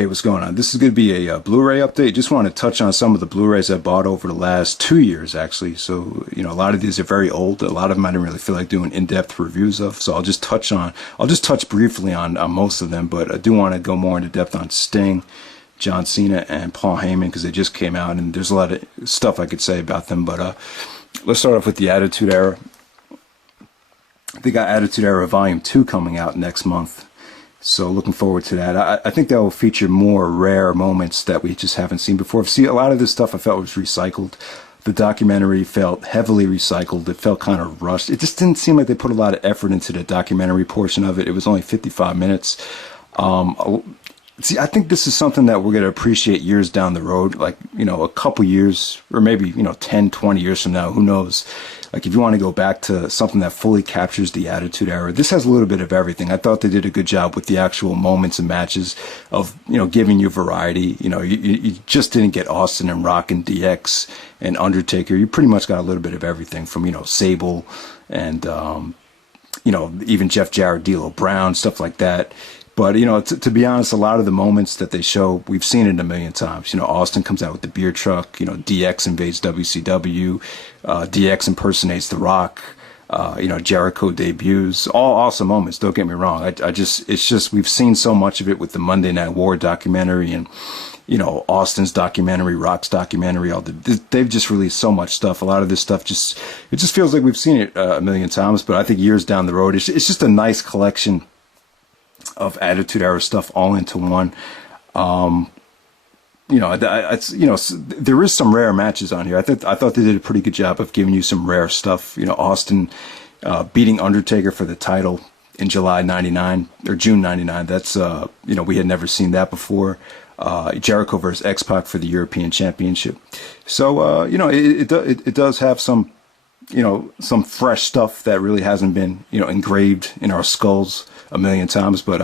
Hey, what's going on? This is going to be a Blu Ray update. Just want to touch on some of the Blu Rays I bought over the last 2 years, actually. So, a lot of these are very old. A lot of them I didn't really feel like doing in-depth reviews of. So I'll just touch briefly on most of them, but I do want to go more into depth on Sting, John Cena, and Paul Heyman because they just came out, and there's a lot of stuff I could say about them. But let's start off with the Attitude Era. They got Attitude Era Volume 2 coming out next month. So looking forward to that. I think that will feature more rare moments that we just haven't seen before. See, a lot of this stuff I felt was recycled. The documentary felt heavily recycled. It felt kind of rushed. It just didn't seem like they put a lot of effort into the documentary portion of it. It was only 55 minutes. See, I think this is something that we're going to appreciate years down the road, like, a couple years or maybe, 10, 20 years from now, who knows? Like, if you want to go back to something that fully captures the Attitude Era, this has a little bit of everything. I thought they did a good job with the actual moments and matches of, giving you variety. You just didn't get Austin and Rock and DX and Undertaker. You pretty much got a little bit of everything from, Sable and, even Jeff Jarrett, D'Lo Brown, stuff like that. But, to be honest, a lot of the moments that they show, we've seen it a million times. Austin comes out with the beer truck. DX invades WCW. DX impersonates The Rock. Jericho debuts. All awesome moments, don't get me wrong. It's just, we've seen so much of it with the Monday Night War documentary and, Austin's documentary, Rock's documentary. They've just released so much stuff. A lot of this stuff it just feels like we've seen it a million times. But I think years down the road, it's just a nice collection of Attitude Era stuff all into one. There is some rare matches on here. I thought they did a pretty good job of giving you some rare stuff. Austin beating Undertaker for the title in July '99 or June '99. That's we had never seen that before. Jericho versus X-Pac for the European Championship. So it does have some some fresh stuff that really hasn't been engraved in our skulls a million times, but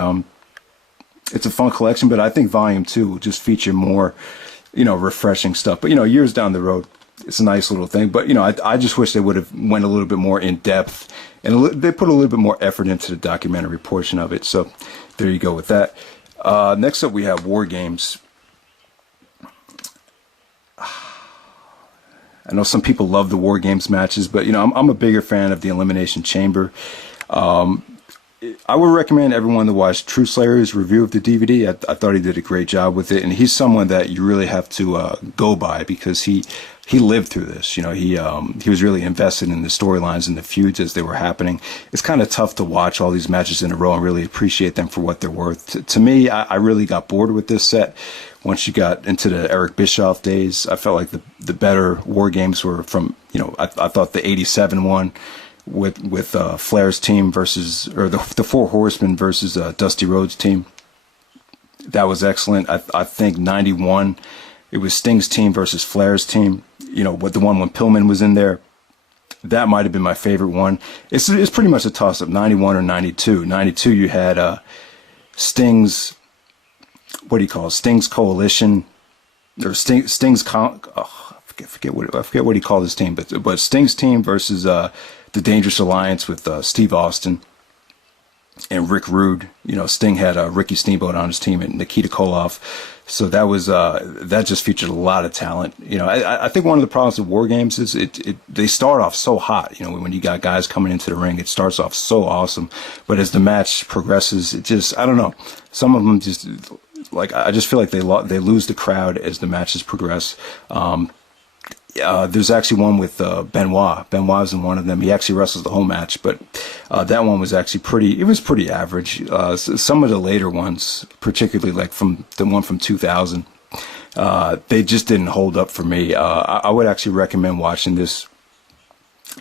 it's a fun collection. But I think Volume 2 will just feature more refreshing stuff. But years down the road, it's a nice little thing. But I just wish they would have went a little bit more in depth, and they put a little bit more effort into the documentary portion of it. So there you go with that. Next up we have War Games. I know some people love the War Games matches, but I'm a bigger fan of the Elimination Chamber. I would recommend everyone to watch True Slayer's review of the DVD. I thought he did a great job with it, and he's someone that you really have to go by because he lived through this. He was really invested in the storylines and the feuds as they were happening. It's kind of tough to watch all these matches in a row and really appreciate them for what they're worth. To me, I really got bored with this set. Once you got into the Eric Bischoff days, I felt like the better War Games were from, I thought the '87 one with Flair's team versus, or the Four Horsemen versus Dusty Rhodes' team. That was excellent. I think '91, it was Sting's team versus Flair's team. What the one when Pillman was in there. That might have been my favorite one. It's pretty much a toss-up, '91 or '92. '92 you had Sting's, what do you call it? Sting's Coalition, or Sting's I forget what he called his team, but Sting's team versus the Dangerous Alliance with Steve Austin and Rick Rude. Sting had Ricky Steamboat on his team and Nikita Koloff. So that was that just featured a lot of talent. I think one of the problems with War Games is they start off so hot. When you got guys coming into the ring, it starts off so awesome, but as the match progresses, it just, I don't know. Some of them just, like, I just feel like they lose the crowd as the matches progress. There's actually one with Benoit. Benoit's in one of them. He actually wrestles the whole match, but that one was actually pretty average. Some of the later ones, particularly like from the one from 2000, they just didn't hold up for me. I would actually recommend watching this,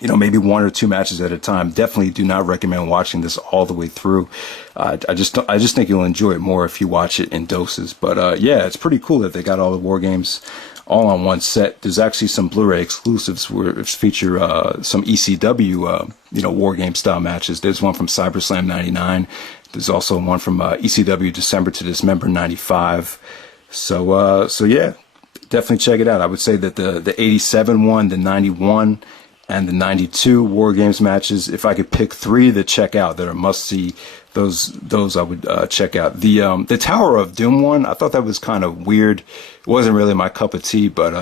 maybe one or two matches at a time. Definitely do not recommend watching this all the way through. I just think you'll enjoy it more if you watch it in doses. But yeah, it's pretty cool that they got all the War Games all on one set. There's actually some Blu-ray exclusives where feature some ECW War Game style matches. There's one from CyberSlam '99. There's also one from ECW December to Dismember '95. So yeah, definitely check it out. I would say that the '87 one, the '91, and the 92 War Games matches. If I could pick three to check out that are must see, those I would check out. The Tower of Doom one, I thought that was kind of weird. It wasn't really my cup of tea, but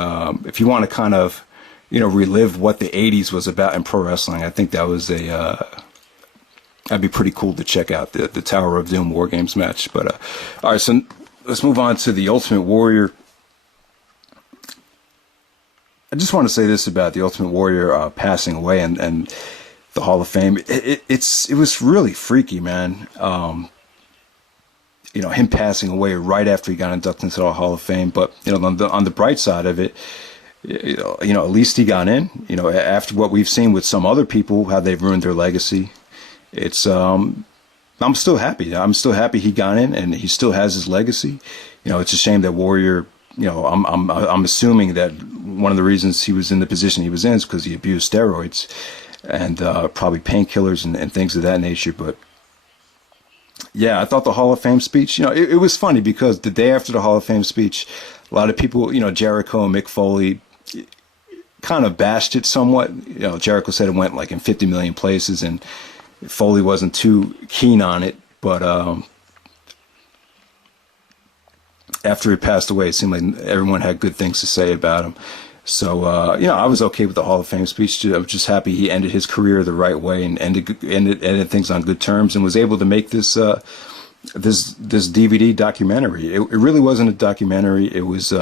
if you want to kind of, relive what the 80s was about in pro wrestling, I think that was that'd be pretty cool to check out, the Tower of Doom War Games match. But all right, so let's move on to the Ultimate Warrior. I just want to say this about the Ultimate Warrior passing away and the Hall of Fame. It was really freaky, man. Him passing away right after he got inducted into the Hall of Fame. But on the bright side of it, at least he got in. After what we've seen with some other people, how they've ruined their legacy. It's I'm still happy. I'm still happy he got in, and he still has his legacy. It's a shame that Warrior. I'm assuming that one of the reasons he was in the position he was in is because he abused steroids and probably painkillers and things of that nature. But yeah, I thought the Hall of Fame speech, it was funny because the day after the Hall of Fame speech, a lot of people, Jericho and Mick Foley kind of bashed it somewhat. Jericho said it went like in 50 million places, and Foley wasn't too keen on it. But after he passed away, it seemed like everyone had good things to say about him. So, I was okay with the Hall of Fame speech. I was just happy he ended his career the right way and ended things on good terms, and was able to make this DVD documentary. It really wasn't a documentary. It was,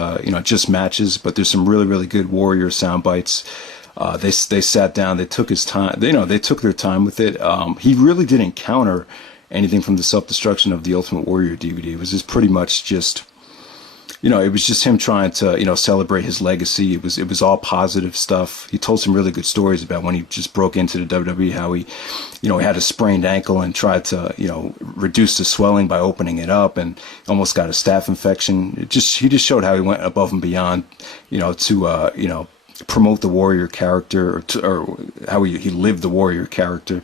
just matches, but there's some really, really good Warrior sound bites. They sat down, they took his time, they took their time with it. He really didn't counter anything from the Self-Destruction of the Ultimate Warrior DVD. It was just pretty much just, it was just him trying to, celebrate his legacy. It was all positive stuff. He told some really good stories about when he just broke into the WWE, how he, he had a sprained ankle and tried to, reduce the swelling by opening it up, and almost got a staph infection. He just showed how he went above and beyond, to promote the Warrior character, or how he lived the Warrior character.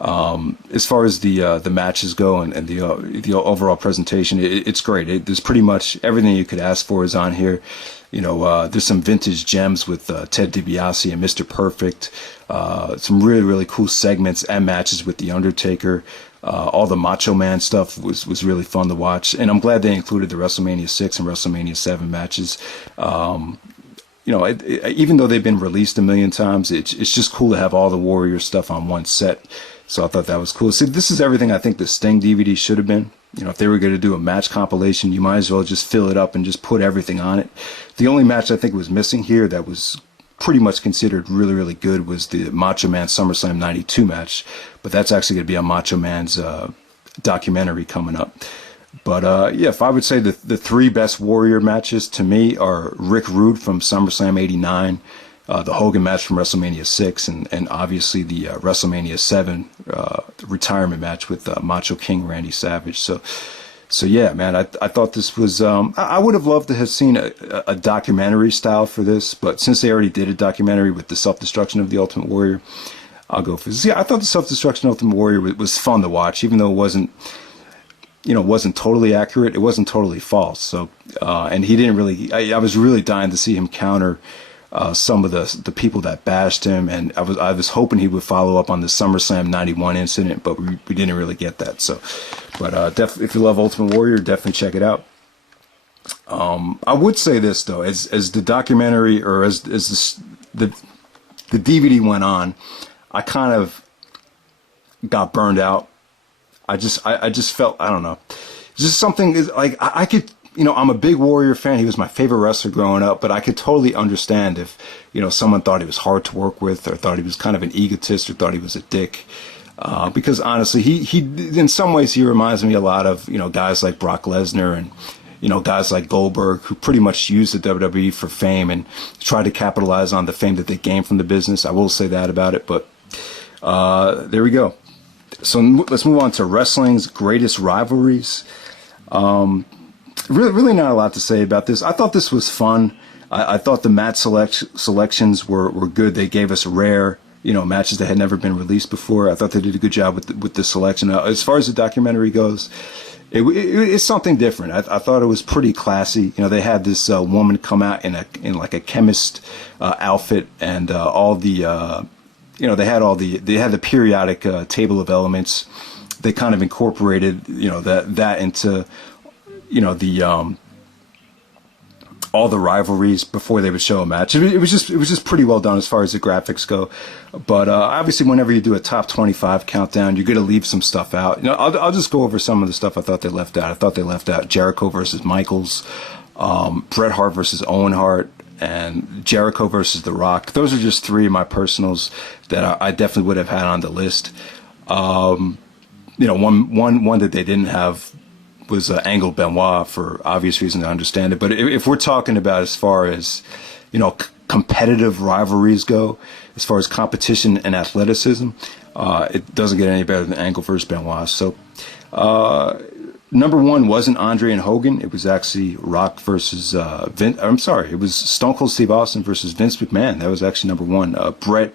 As far as the matches go and the overall presentation, it's great. There's pretty much everything you could ask for is on here. There's some vintage gems with Ted DiBiase and Mr. Perfect. Some really, really cool segments and matches with The Undertaker. All the Macho Man stuff was really fun to watch. And I'm glad they included the WrestleMania 6 and WrestleMania 7 matches. Even though they've been released a million times, it's just cool to have all the Warrior stuff on one set. So I thought that was cool. See, this is everything I think the Sting DVD should have been. If they were going to do a match compilation, you might as well just fill it up and just put everything on it. The only match I think was missing here that was pretty much considered really, really good was the Macho Man SummerSlam 92 match. But that's actually going to be on Macho Man's documentary coming up. But if I would say the three best Warrior matches to me are Rick Rude from SummerSlam 89, the Hogan match from WrestleMania 6, and obviously the WrestleMania 7 retirement match with Macho King Randy Savage. So yeah, man, I thought this was, I would have loved to have seen a documentary style for this, but since they already did a documentary with the Self-Destruction of the Ultimate Warrior, I'll go for this. Yeah, I thought the Self-Destruction of the Ultimate Warrior was fun to watch, even though it wasn't totally accurate. It wasn't totally false. So, and he didn't really, I was really dying to see him counter some of the people that bashed him, and I was hoping he would follow up on the SummerSlam 91 incident, but we didn't really get that. So, but if you love Ultimate Warrior, definitely check it out. I would say this though, as the documentary, or as the DVD went on, I kind of got burned out. I just felt, I don't know, just something is like, I could, I'm a big Warrior fan. He was my favorite wrestler growing up, but I could totally understand if, someone thought he was hard to work with, or thought he was kind of an egotist, or thought he was a dick. Because honestly, he in some ways, he reminds me a lot of, guys like Brock Lesnar and, guys like Goldberg, who pretty much used the WWE for fame and tried to capitalize on the fame that they gained from the business. I will say that about it, but there we go. So let's move on to wrestling's greatest rivalries. Really not a lot to say about this. I thought this was fun. I thought the match selections were good. They gave us rare, matches that had never been released before. I thought they did a good job with the selection. As far as the documentary goes, it's something different. I thought it was pretty classy. They had this woman come out in like a chemist outfit, and all the they had the periodic table of elements. They kind of incorporated, that into, the all the rivalries before they would show a match. It was just pretty well done as far as the graphics go. But obviously, whenever you do a top 25 countdown, you're gonna leave some stuff out. I'll just go over some of the stuff I thought they left out. I thought they left out Jericho versus Michaels, Bret Hart versus Owen Hart, and Jericho versus The Rock. Those are just three of my personals that I definitely would have had on the list. One that they didn't have was Angle Benoit, for obvious reasons, I understand it. But if we're talking about as far as, competitive rivalries go, as far as competition and athleticism, it doesn't get any better than Angle versus Benoit. So, number one wasn't Andre and Hogan. It was actually Rock versus Vince. I'm sorry, it was Stone Cold Steve Austin versus Vince McMahon. That was actually number one. Bret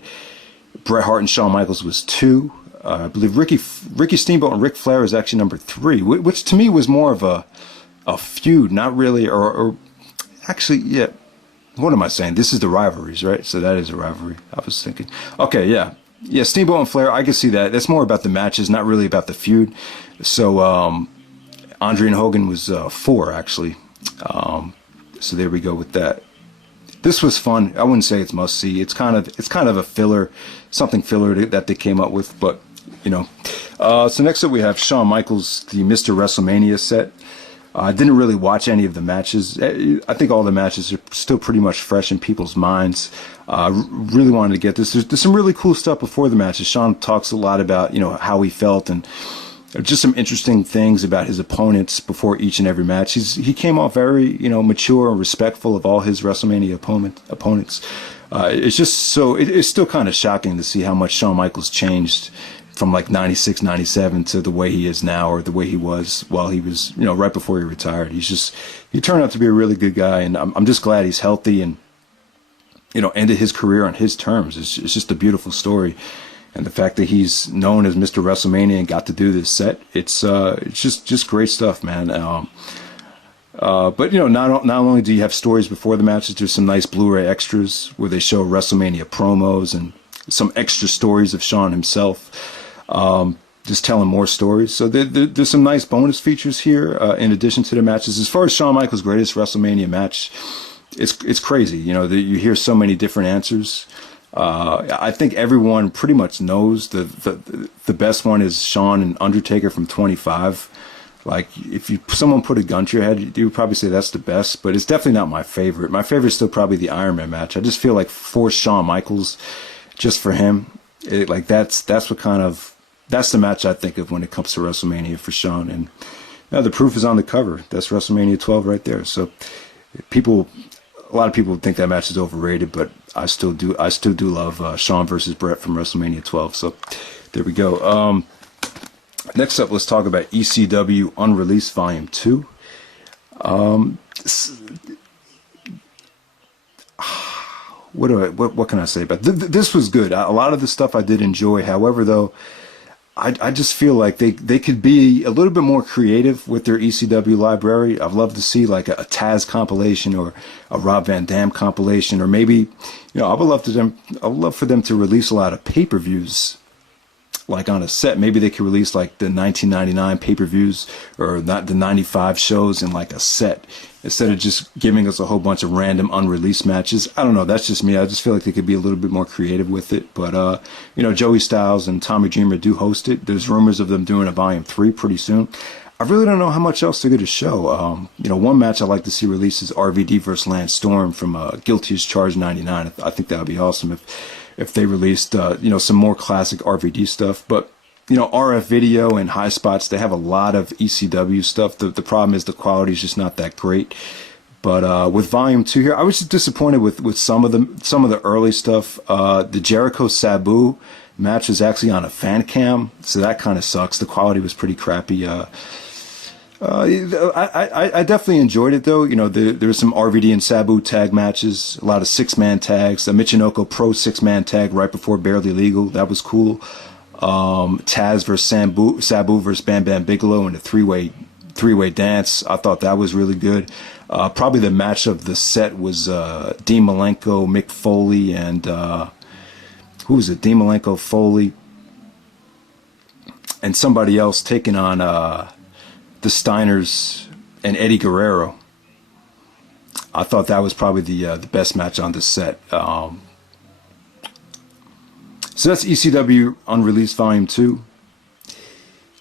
Hart and Shawn Michaels was 2. I believe Ricky Steamboat and Ric Flair is actually number 3, which to me was more of a feud, not really, or actually, yeah. What am I saying? This is the rivalries, right? So that is a rivalry. I was thinking. Okay, yeah. Steamboat and Flair, I can see that. That's more about the matches, not really about the feud. So Andre and Hogan was 4, actually. So there we go with that. This was fun. I wouldn't say it's must see. It's kind of a filler, something filler that they came up with, but So next up we have Shawn Michaels, the Mr. WrestleMania set. I didn't really watch any of the matches. I think all the matches are still pretty much fresh in people's minds. Really wanted to get this. There's some really cool stuff before the matches. Shawn talks a lot about how he felt and just some interesting things about his opponents before each and every match. He came off very mature and respectful of all his WrestleMania opponents. It's just so it's still kind of shocking to see how much Shawn Michaels changed from like 96, 97 to the way he is now, or the way he was while he was, right before he retired. He turned out to be a really good guy, and I'm just glad he's healthy and, ended his career on his terms. It's just a beautiful story. And the fact that he's known as Mr. WrestleMania and got to do this set, it's just great stuff, man. But not only do you have stories before the matches, there's some nice Blu Ray extras where they show WrestleMania promos and some extra stories of Shawn himself. Just telling more stories. So there's some nice bonus features here in addition to the matches. As far as Shawn Michaels' greatest WrestleMania match, it's crazy. You hear so many different answers. I think everyone pretty much knows the best one is Shawn and Undertaker from 25. Like, if someone put a gun to your head, you would probably say that's the best, but it's definitely not my favorite. My favorite is still probably the Iron Man match. I just feel like for Shawn Michaels, just for him, that's the match I think of when it comes to WrestleMania for Shawn. And the proof is on the cover. That's WrestleMania 12 right there. So a lot of people think that match is overrated, but I still do love Shawn versus Bret from WrestleMania 12. So there we go. Next up, let's talk about ECW Unreleased Volume 2. What can I say about this? Was good. A lot of the stuff I did enjoy. However, though, I just feel like they could be a little bit more creative with their ECW library. I'd love to see like a Taz compilation or a Rob Van Dam compilation, or maybe, I would love for them to release a lot of pay-per-views, like on a set. Maybe they could release like the 1999 pay-per-views or not the 95 shows in like a set, instead of just giving us a whole bunch of random unreleased matches. I don't know. That's just me. I just feel like they could be a little bit more creative with it. But, Joey Styles and Tommy Dreamer do host it. There's rumors of them doing a Volume 3 pretty soon. I really don't know how much else they're going to show. One match I'd like to see released is RVD versus Lance Storm from Guilty as Charged 99. I think that would be awesome if they released, some more classic RVD stuff. But, RF Video and High Spots, they have a lot of ECW stuff. The problem is the quality is just not that great. But with Volume 2 here, I was just disappointed with some of the early stuff. The Jericho Sabu match was actually on a fan cam, so that kind of sucks. The quality was pretty crappy. I definitely enjoyed it, though. There was some RVD and Sabu tag matches, a lot of 6-man tags. The Michinoku Pro 6-man tag right before Barely Legal, that was cool. Taz versus Sabu versus Bam Bam Bigelow in a three-way dance. I thought that was really good. Probably the match of the set was Dean Malenko, Mick Foley, and who was it? Malenko, Foley, and somebody else taking on the Steiners and Eddie Guerrero. I thought that was probably the best match on this set. So that's ECW Unreleased Volume 2.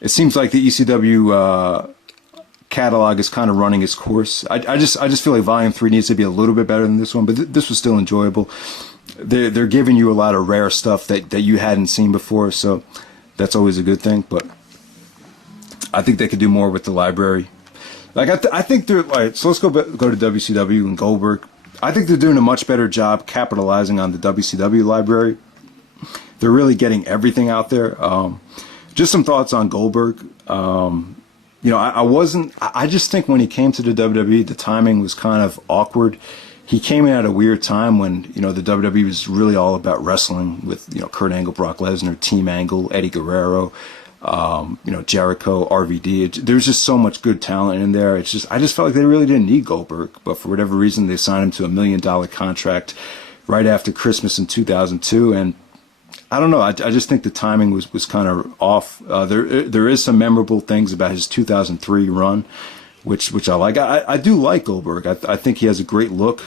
It seems like the ECW catalog is kind of running its course. I just feel like Volume 3 needs to be a little bit better than this one, but this was still enjoyable. They're giving you a lot of rare stuff that you hadn't seen before, so that's always a good thing. But I think they could do more with the library. Like I think they're like, so let's go to WCW and Goldberg. I think they're doing a much better job capitalizing on the WCW library. They're really getting everything out there. Just some thoughts on Goldberg. You know, I just think when he came to the WWE, the timing was kind of awkward. He came in at a weird time when, you know, the WWE was really all about wrestling with, you know, Kurt Angle, Brock Lesnar, Team Angle, Eddie Guerrero, you know, Jericho, RVD. There's just so much good talent in there. I just felt like they really didn't need Goldberg, but for whatever reason, they signed him to $1 million contract right after Christmas in 2002, and I don't know. I just think the timing was kind of off. There is some memorable things about his 2003 run, which I like. I do like Goldberg. I think he has a great look.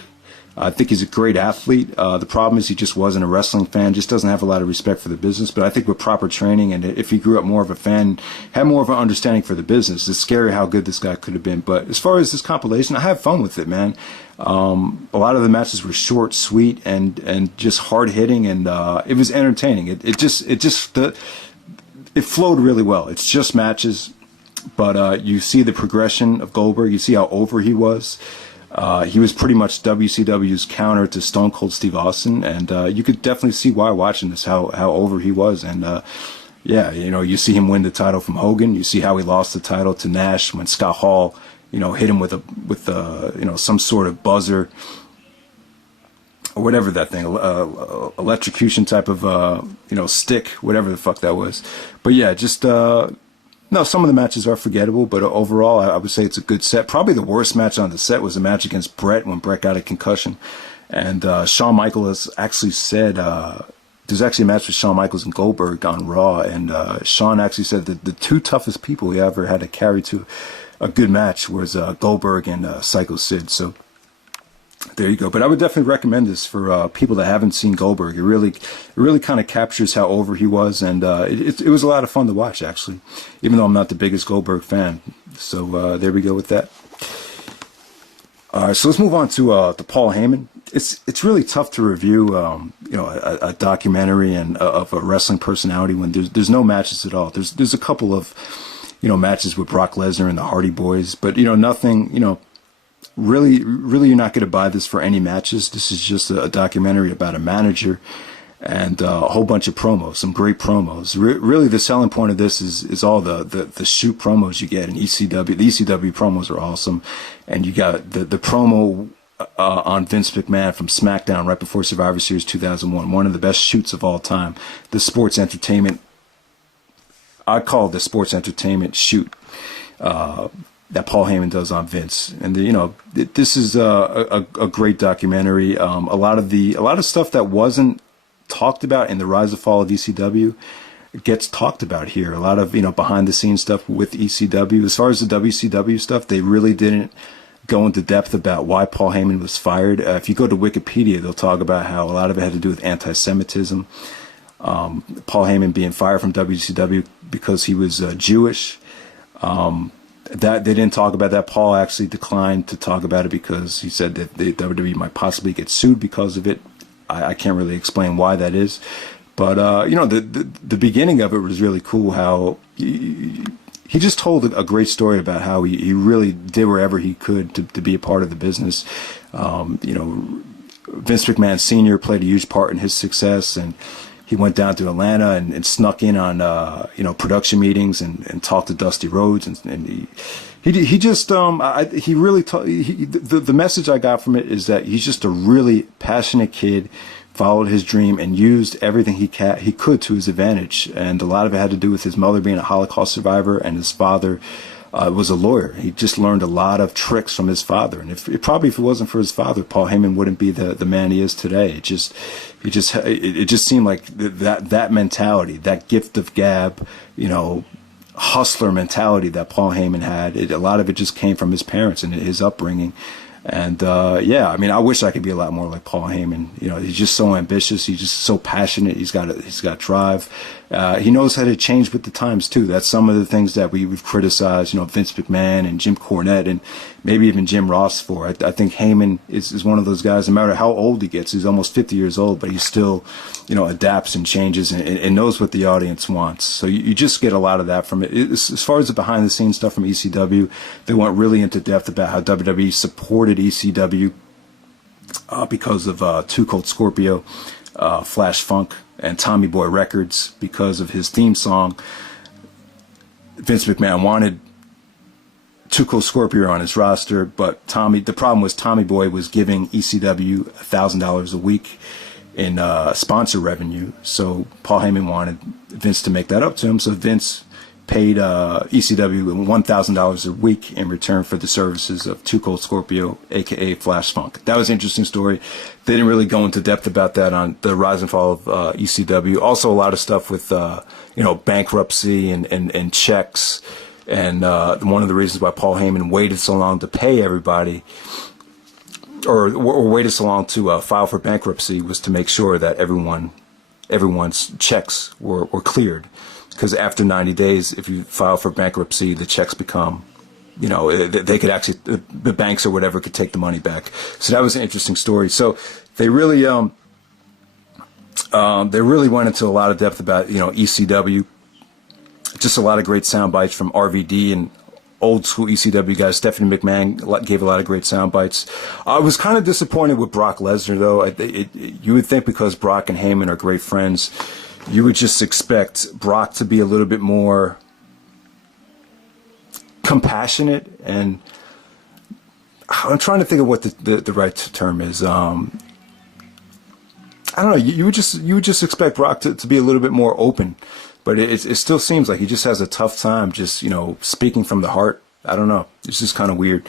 I think he's a great athlete. The problem is he just wasn't a wrestling fan, just doesn't have a lot of respect for the business. But I think with proper training, and if he grew up more of a fan, had more of an understanding for the business, it's scary how good this guy could have been. But as far as this compilation, I have fun with it, man. A lot of the matches were short, sweet, and just hard hitting, and it was entertaining. It flowed really well. It's just matches, but you see the progression of Goldberg. You see how over he was. He was pretty much WCW's counter to Stone Cold Steve Austin, and you could definitely see why watching this, how over he was. And yeah, you know, you see him win the title from Hogan. You see how he lost the title to Nash when Scott Hall, you know, hit him with you know, some sort of buzzer or whatever that thing, electrocution type of you know, stick, whatever the fuck that was. But yeah, just no, some of the matches are forgettable, but overall, I would say it's a good set. Probably the worst match on the set was a match against Brett when Brett got a concussion. And Shawn Michaels actually said, there's actually a match with Shawn Michaels and Goldberg on Raw, and Shawn actually said that the two toughest people he ever had to carry to a good match was Goldberg and Psycho Sid. So there you go. But I would definitely recommend this for people that haven't seen Goldberg. It really kind of captures how over he was, and it was a lot of fun to watch, actually, even though I'm not the biggest Goldberg fan. So there we go with that. All right, so let's move on to Paul Heyman. It's really tough to review, you know, a documentary and of a wrestling personality when there's no matches at all. There's a couple of, you know, matches with Brock Lesnar and the Hardy Boys, but you know, nothing, you know. Really, you're not going to buy this for any matches. This is just a documentary about a manager and a whole bunch of promos, some great promos. Really, the selling point of this is all the shoot promos you get in ECW. The ECW promos are awesome, and you got the promo on Vince McMahon from SmackDown right before Survivor Series 2001, one of the best shoots of all time. The sports entertainment, I call it the sports entertainment shoot. That Paul Heyman does on Vince, and you know, this is a great documentary. A lot of stuff that wasn't talked about in the rise and fall of ECW gets talked about here. A lot of, you know, behind the scenes stuff with ECW. As far as the WCW stuff, they really didn't go into depth about why Paul Heyman was fired. If you go to Wikipedia, they'll talk about how a lot of it had to do with anti-Semitism. Paul Heyman being fired from WCW because he was Jewish. That they didn't talk about that. Paul actually declined to talk about it because he said that the WWE might possibly get sued because of it. I can't really explain why that is, but you know, the beginning of it was really cool. How he just told a great story about how he really did wherever he could to be a part of the business. You know, Vince McMahon Sr. played a huge part in his success, and he went down to Atlanta and snuck in on you know, production meetings and talked to Dusty Rhodes, and he just he really the message I got from it is that he's just a really passionate kid, followed his dream and used everything he could to his advantage, and a lot of it had to do with his mother being a Holocaust survivor and his father was a lawyer. He just learned a lot of tricks from his father. And if it wasn't for his father, Paul Heyman wouldn't be the man he is today. It just seemed like that mentality, that gift of gab, hustler mentality that Paul Heyman had. A lot of it just came from his parents and his upbringing. And I wish I could be a lot more like Paul Heyman. He's just so ambitious. He's just so passionate. He's got drive. He knows how to change with the times too. That's some of the things that we've criticized, Vince McMahon and Jim Cornette and maybe even Jim Ross for. I think Heyman is one of those guys. No matter how old he gets, he's almost 50 years old, but he still, adapts and changes and knows what the audience wants. So you just get a lot of that from it. As far as the behind the scenes stuff from ECW, they went really into depth about how WWE supported ECW because of Too Cold Scorpio, Flash Funk, and Tommy Boy Records because of his theme song. Vince McMahon wanted Too Cold Scorpio on his roster, but the problem was Tommy Boy was giving ECW $1,000 a week in sponsor revenue. So Paul Heyman wanted Vince to make that up to him. So Vince paid ECW $1,000 a week in return for the services of Too Cold Scorpio, aka Flash Funk. That was an interesting story. They didn't really go into depth about that on the rise and fall of ECW. Also, a lot of stuff with bankruptcy and checks. And one of the reasons why Paul Heyman waited so long to pay everybody, or waited so long to file for bankruptcy, was to make sure that everyone's checks were cleared. Because after 90 days, if you file for bankruptcy, the checks become, they could actually, the banks or whatever could take the money back. So that was an interesting story. So they really went into a lot of depth about, ECW. Just a lot of great sound bites from RVD and old school ECW guys. Stephanie McMahon gave a lot of great sound bites. I was kind of disappointed with Brock Lesnar, though. You would think because Brock and Heyman are great friends, you would just expect Brock to be a little bit more compassionate, and I'm trying to think of what the right term is. I don't know. You would just expect Brock to be a little bit more open, but it still seems like he just has a tough time just speaking from the heart. I don't know. It's just kind of weird,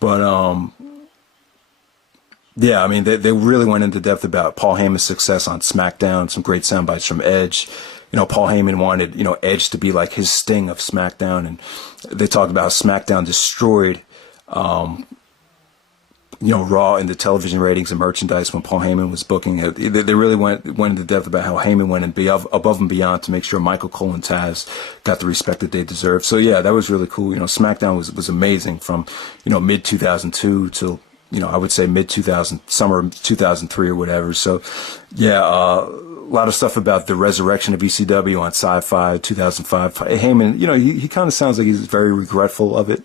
but yeah, I mean, they really went into depth about Paul Heyman's success on SmackDown, some great sound bites from Edge. Paul Heyman wanted, Edge to be like his Sting of SmackDown, and they talked about how SmackDown destroyed, Raw in the television ratings and merchandise when Paul Heyman was booking it. They really went into depth about how Heyman went above and beyond to make sure Michael Cole and Taz got the respect that they deserved. So yeah, that was really cool. SmackDown was amazing from, mid 2002 till, I would say summer 2003 or whatever. So, yeah, a lot of stuff about the resurrection of ECW on Sci-Fi 2005. Heyman, he kind of sounds like he's very regretful of it.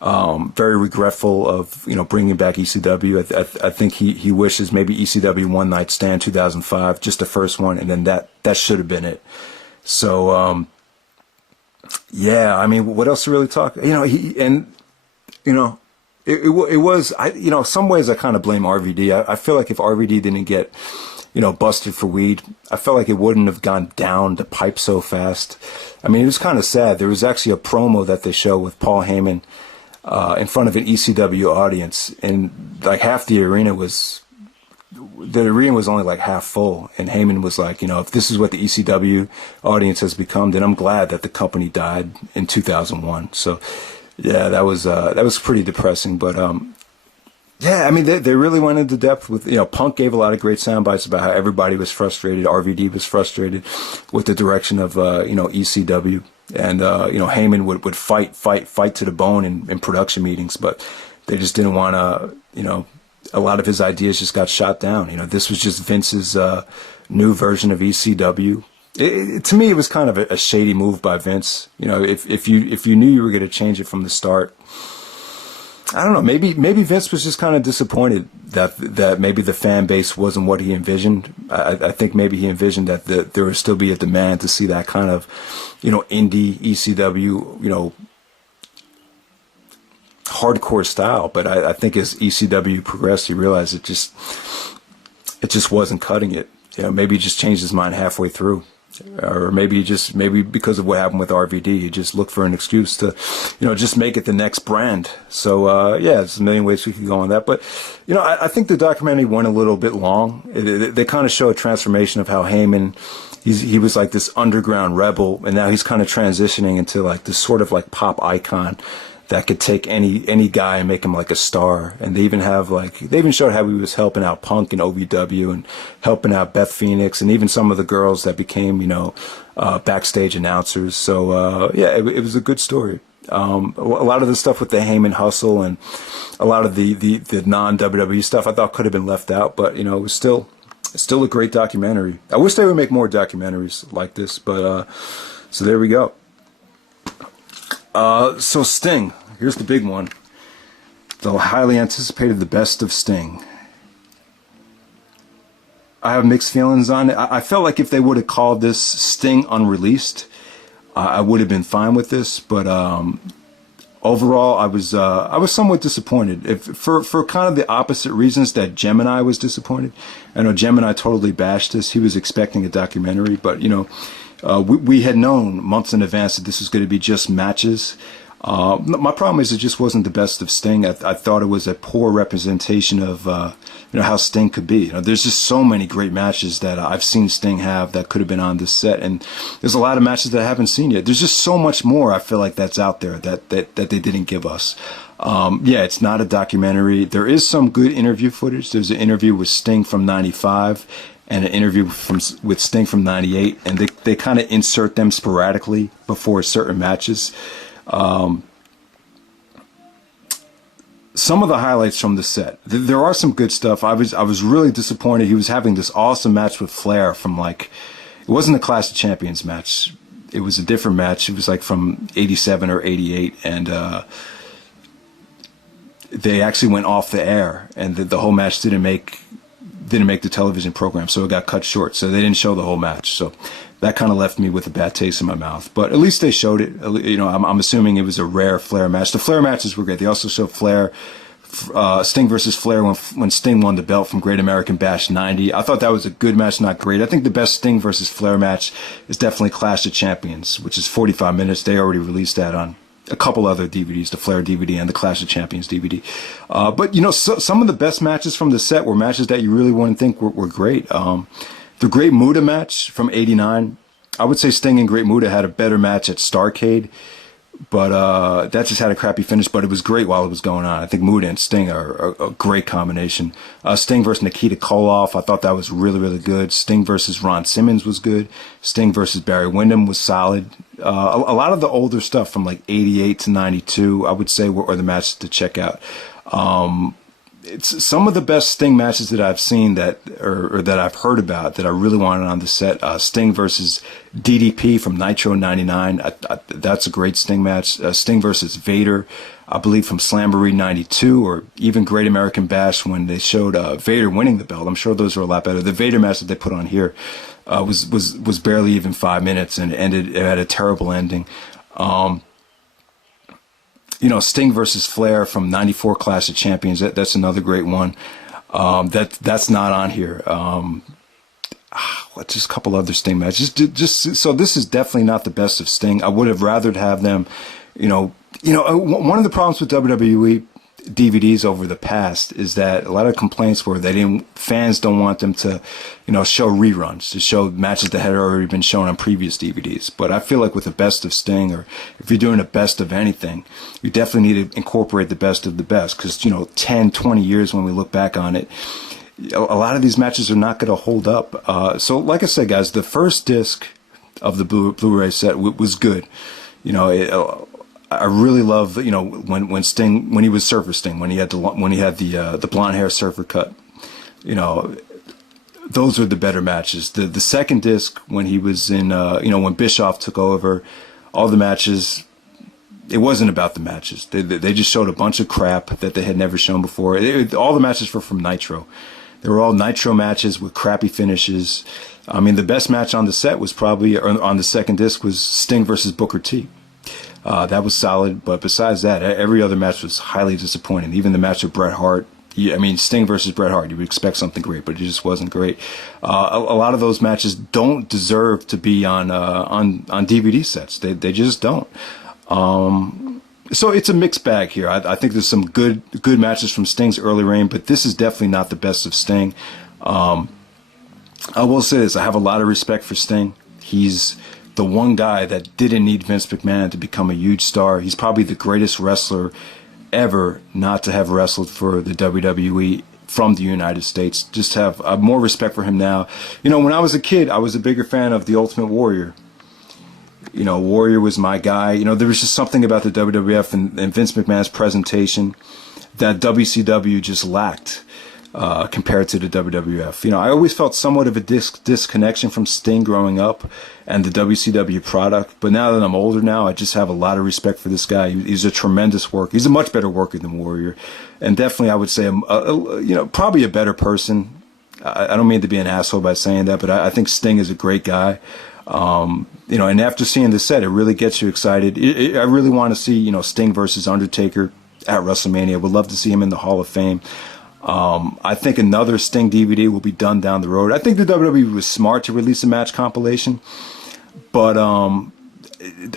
Very regretful of, bringing back ECW. I think he wishes maybe ECW One Night Stand 2005, just the first one, and then that should have been it. So, yeah, I mean, what else to really talk? It was, some ways I kind of blame RVD. I feel like if RVD didn't get, busted for weed, I felt like it wouldn't have gone down the pipe so fast. I mean, it was kind of sad. There was actually a promo that they show with Paul Heyman in front of an ECW audience, and like half the arena was only like half full, and Heyman was like, if this is what the ECW audience has become, then I'm glad that the company died in 2001. So, yeah, that was pretty depressing, but yeah, I mean, they really went into depth with, Punk gave a lot of great sound bites about how everybody was frustrated. RVD was frustrated with the direction of, ECW. And, Heyman would fight to the bone in production meetings, but they just didn't want to, a lot of his ideas just got shot down. This was just Vince's new version of ECW. To me, it was kind of a shady move by Vince. If you knew you were going to change it from the start, I don't know. Maybe Vince was just kind of disappointed that maybe the fan base wasn't what he envisioned. I think maybe he envisioned that there would still be a demand to see that kind of, indie ECW, hardcore style. But I think as ECW progressed, he realized it just wasn't cutting it. Maybe he just changed his mind halfway through. Or maybe because of what happened with RVD, you just look for an excuse to, just make it the next brand. So, yeah, there's a million ways we could go on that. But, I think the documentary went a little bit long. They kind of show a transformation of how Heyman, he was like this underground rebel, and now he's kind of transitioning into like this sort of like pop icon that could take any guy and make him like a star. And they even showed how he was helping out Punk and OVW and helping out Beth Phoenix and even some of the girls that became, backstage announcers. So, yeah, it was a good story. A lot of the stuff with the Heyman hustle and a lot of the non-WWE stuff I thought could have been left out, but, it was still a great documentary. I wish they would make more documentaries like this, but, so there we go. So Sting, here's the big one. The highly anticipated The Best of Sting. I have mixed feelings on it. I felt like if they would have called this Sting Unreleased, I would have been fine with this. But overall, I was somewhat disappointed. For kind of the opposite reasons that Gemini was disappointed. I know Gemini totally bashed this. He was expecting a documentary, but we had known months in advance that this was going to be just matches. My problem is it just wasn't the best of Sting. I thought it was a poor representation of how Sting could be. There's just so many great matches that I've seen Sting have that could have been on this set, and there's a lot of matches that I haven't seen yet. There's just so much more I feel like that's out there that they didn't give us. Yeah, it's not a documentary. There is some good interview footage. There's an interview with Sting from '95. And an interview with Sting from '98, and they kind of insert them sporadically before certain matches. Some of the highlights from the set. There are some good stuff. I was really disappointed. He was having this awesome match with Flair from it wasn't a Clash of Champions match. It was a different match. It was like from '87 or '88, and they actually went off the air, and the whole match didn't make the television program, so it got cut short. So they didn't show the whole match. So that kind of left me with a bad taste in my mouth. But at least they showed it. I'm assuming it was a rare Flair match. The Flair matches were great. They also showed Sting versus Flair when Sting won the belt from Great American Bash '90. I thought that was a good match, not great. I think the best Sting versus Flair match is definitely Clash of Champions, which is 45 minutes. They already released that on a couple other DVDs, the Flair DVD and the Clash of Champions DVD. But, some of the best matches from the set were matches that you really wouldn't think were great. The Great Muta match from '89, I would say Sting and Great Muta had a better match at Starrcade, but that just had a crappy finish, but it was great while it was going on. I think Muta and Sting are a great combination. Sting versus Nikita Koloff, I thought that was really, really good. Sting versus Ron Simmons was good. Sting versus Barry Windham was solid. A lot of the older stuff from like '88 to '92, I would say, were the matches to check out. It's some of the best Sting matches that I've seen or that I've heard about that I really wanted on the set. Sting versus DDP from Nitro '99. That's a great Sting match. Sting versus Vader, I believe from Slamboree '92, or even Great American Bash when they showed Vader winning the belt. I'm sure those were a lot better. The Vader match that they put on here was barely even 5 minutes, and it had a terrible ending. Sting versus Flair from '94 Clash of Champions. That's another great one. That's not on here. Just a couple other Sting matches. Just so this is definitely not the best of Sting. I would have rathered have them. One of the problems with WWE DVDs over the past is that a lot of complaints were fans don't want them to, show reruns, to show matches that had already been shown on previous DVDs. But I feel like with the best of Sting, or if you're doing the best of anything, you definitely need to incorporate the best of the best, because 10, 20 years when we look back on it, a lot of these matches are not going to hold up. So like I said, guys, the first disc of the Blu-ray set was good. I really love, when Sting, when he was Surfer Sting, when he had the blonde hair surfer cut, those were the better matches. The second disc, when he was in, when Bischoff took over, all the matches, it wasn't about the matches. They just showed a bunch of crap that they had never shown before. All the matches were from Nitro. They were all Nitro matches with crappy finishes. I mean, the best match on the set was probably, or on the second disc, was Sting versus Booker T. That was solid, but besides that, every other match was highly disappointing. Even the match with Bret Hart, Yeah, I mean, Sting versus Bret Hart, you would expect something great, but it just wasn't great. A lot of those matches don't deserve to be on DVD sets. They just don't. So it's a mixed bag here. I think there's some good matches from Sting's early reign, but this is definitely not the best of Sting. I will say this: I have a lot of respect for Sting. He's the one guy that didn't need Vince McMahon to become a huge star. He's probably the greatest wrestler ever not to have wrestled for the WWE from the United States. Just have more respect for him now. You know, when I was a kid, I was a bigger fan of the Ultimate Warrior. You know, Warrior was my guy. You know, there was just something about the WWF and Vince McMahon's presentation that WCW just lacked compared to the WWF. You know, I always felt somewhat of a disconnection from Sting growing up and the WCW product. But now that I'm older now, I just have a lot of respect for this guy. He's a tremendous worker. He's a much better worker than Warrior. And definitely, I would say, you know, probably a better person. I don't mean to be an asshole by saying that, but I think Sting is a great guy. You know, and after seeing this set, it really gets you excited. I really want to see, you know, Sting versus Undertaker at WrestleMania. I would love to see him in the Hall of Fame. I think another Sting DVD will be done down the road. I think the WWE was smart to release a match compilation, but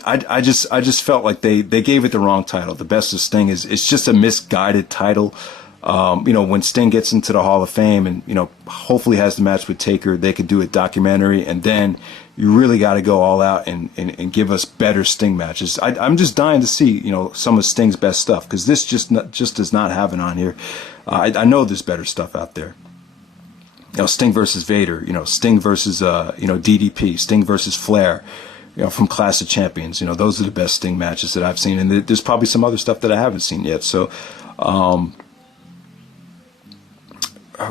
I just felt like they gave it the wrong title. The Best of Sting it's just a misguided title. You know, when Sting gets into the Hall of Fame and, you know, hopefully has the match with Taker, they could do a documentary, and then you really got to go all out and give us better Sting matches. I'm just dying to see, you know, some of Sting's best stuff, because this just does not have it on here. I know there's better stuff out there. You know, Sting versus Vader, you know, Sting versus, you know, DDP, Sting versus Flair, you know, from Clash of Champions. You know, those are the best Sting matches that I've seen, and there's probably some other stuff that I haven't seen yet. So,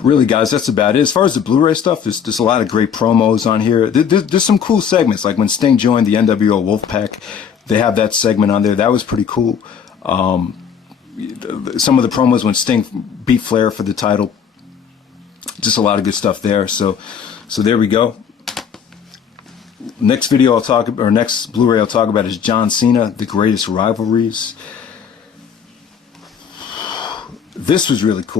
really, guys, that's about it. As far as the Blu-ray stuff, there's a lot of great promos on here. There's some cool segments, like when Sting joined the NWO Wolfpack. They have that segment on there. That was pretty cool. Some of the promos when Sting beat Flair for the title. Just a lot of good stuff there. So there we go. Next video next Blu-ray I'll talk about is John Cena, The Greatest Rivalries. This was really cool.